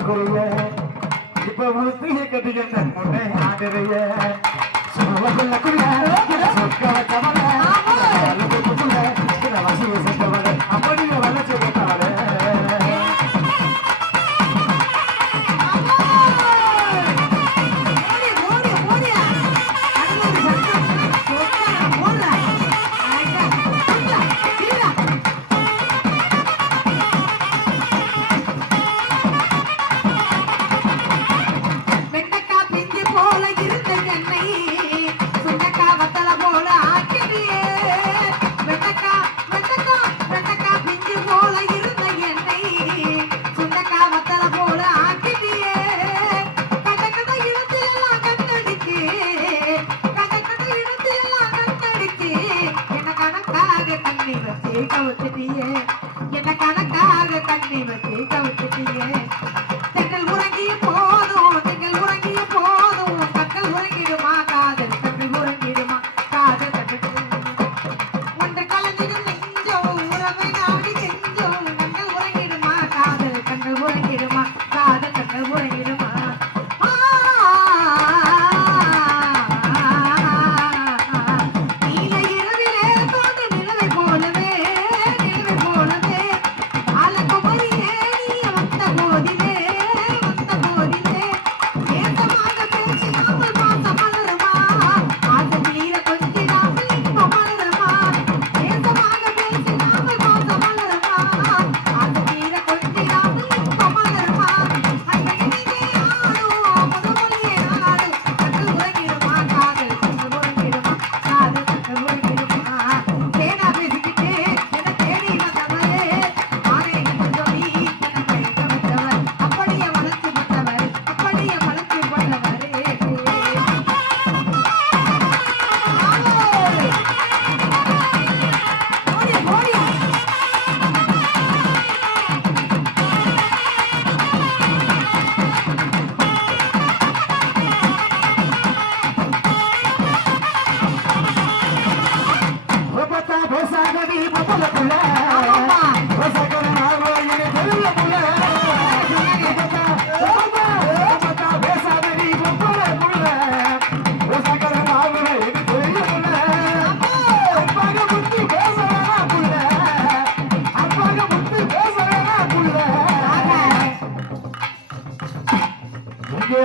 கொடுக்குறிய இப்ப முழுத்தைய கட்டிக்கிட்ட முன்னே ஆடுறிய சொல்லுக்குள்ள சொக்க வச்சவள வசிய செஞ்சவள அப்படியே வளர்ச்சி கேட்டவள என்ன கணக்காக கண்ணி வச்சு கவுத்திட்டியே தெங்கள் உறங்கிய போதும் தெங்கள் உறங்கிய போதும் கண்கள் உறங்கிடுமா காதல் கண்கள் உறங்கிடுமா காதல் ஒன்று கலந்திடும் நெஞ்சம் உறவை நாடி செஞ்சோம் கண்கள் உறங்கிடுமா காதல் கண்கள் உறங்கிடுமா காதல் கண்கள் உறங்கிடுமா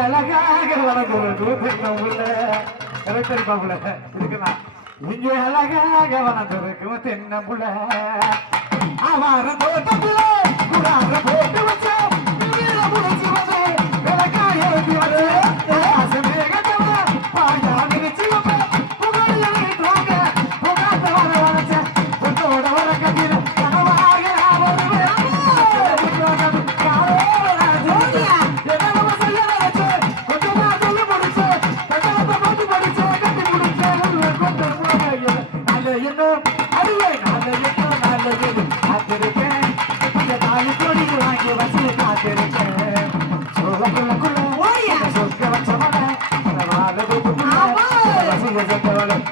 அழகாக இங்கே அழகாக வளர்ந்திருக்கும் தென்னம்புல அவர தோட்டத்துல குடார போட்டு வச்ச முடிச்சு வந்து விளக்காய ஏற்றி வச்சு மேகத்தவ பாயா நினைச்சு புகழ் வாங்க புகாத்த வர வளர்ச்ச பொட்டோட வர கட்டின கனவாக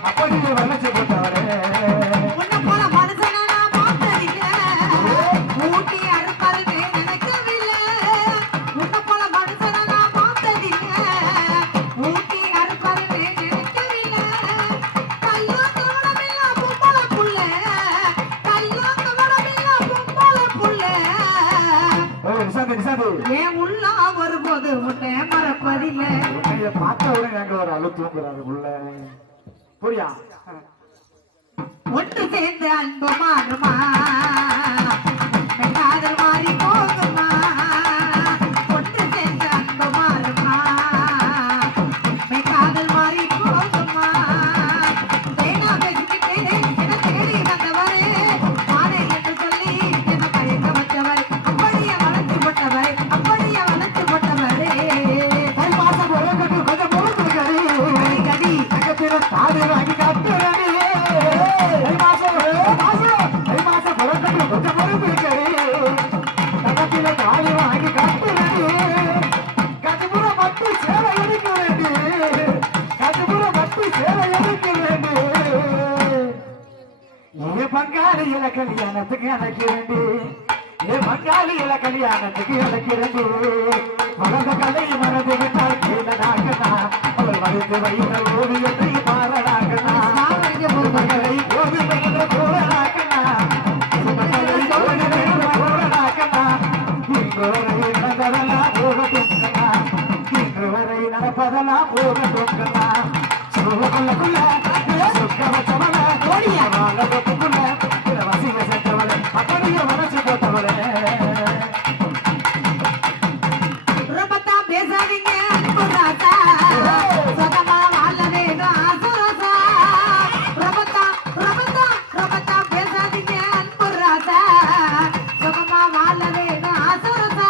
அப்படியே வளர்ச்சி போட்டவரே வரும்போது உன்னை மறப்பதில்லை பார்த்தவரை நாங்க ஒரு அழுத்தூங்குறாரு உள்ள புரியா ஒன்று சேர்ந்து அன்பு மாறுமா காதல் மாறி போகுமா ஒன்று சேர்ந்து அன்பு மாறுமா காதல் மாறி போகுமா தேனா பேசிக்கிட்டே என தேடி வந்தவரே நானே என்று சொல்லி என கழிக்க வச்சவர் அப்படியே வளர்ச்சி போட்டவர் அப்படியே வளர்ச்சி போட்டவரே கொஞ்சம் பொறுத்து கடி அகத்தில தாதி வாங்கி காட்டுறே மாசம் கொஞ்சம் பொறுத்து தாலி வாங்கி காட்டுறே கட்டுப்புற மட்டு சேவை எடுக்க வேண்டி கட்டுப்புற மட்டு சேவை எடுக்க வேண்டி பங்காளியில கல்யாணத்துக்கு எனக்கு வேண்டி ஏ மங்காளியில கல்யாணத்துக்கு இழக்கிறது வளர்ந்த கலை மறந்து விட்டால் கீழனாகனா அவள் வளர்த்து வைத்த ஓவியத்தை மாறனாகனா மகளை ஓவி பெற்ற போராகனா மகளை ஓவி பெற்ற போராகனா இன்று வரை நடந்ததெல்லாம் போகட்டும்கனா இன்று வரை நடப்பதெல்லாம் போகட்டும்கனா சொல்லுக்குள்ள சுக்க வச்சவள ஓடிய வாழ தொட்டுக்குள்ள வசிக செஞ்சவளை அப்படியே மனசு போட்டவளே ரொம்பத்தான் பேசாதீங்க அன்பு ராசா சுகமா வாழ வேணும் ஆசுராசா ரொம்பத்தான் பேசாதீங்க அன்பு ராசா சுகமா வாழ வேணும் ஆசுராசா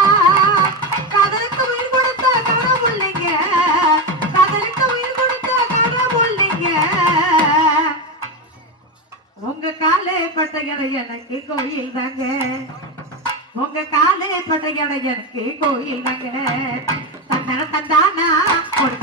காதலுக்கு உயிர் கொடுத்த கடவுள்ளைங்க காதலுக்கு உயிர் கொடுத்த கடவுள்ளைங்க உங்க காலே பட்ட எனக்கு கோயில் தாங்க உங்க காலே பட்ட எனக்கு கோயில் தாங்க தந்தன தந்தானா ஒரு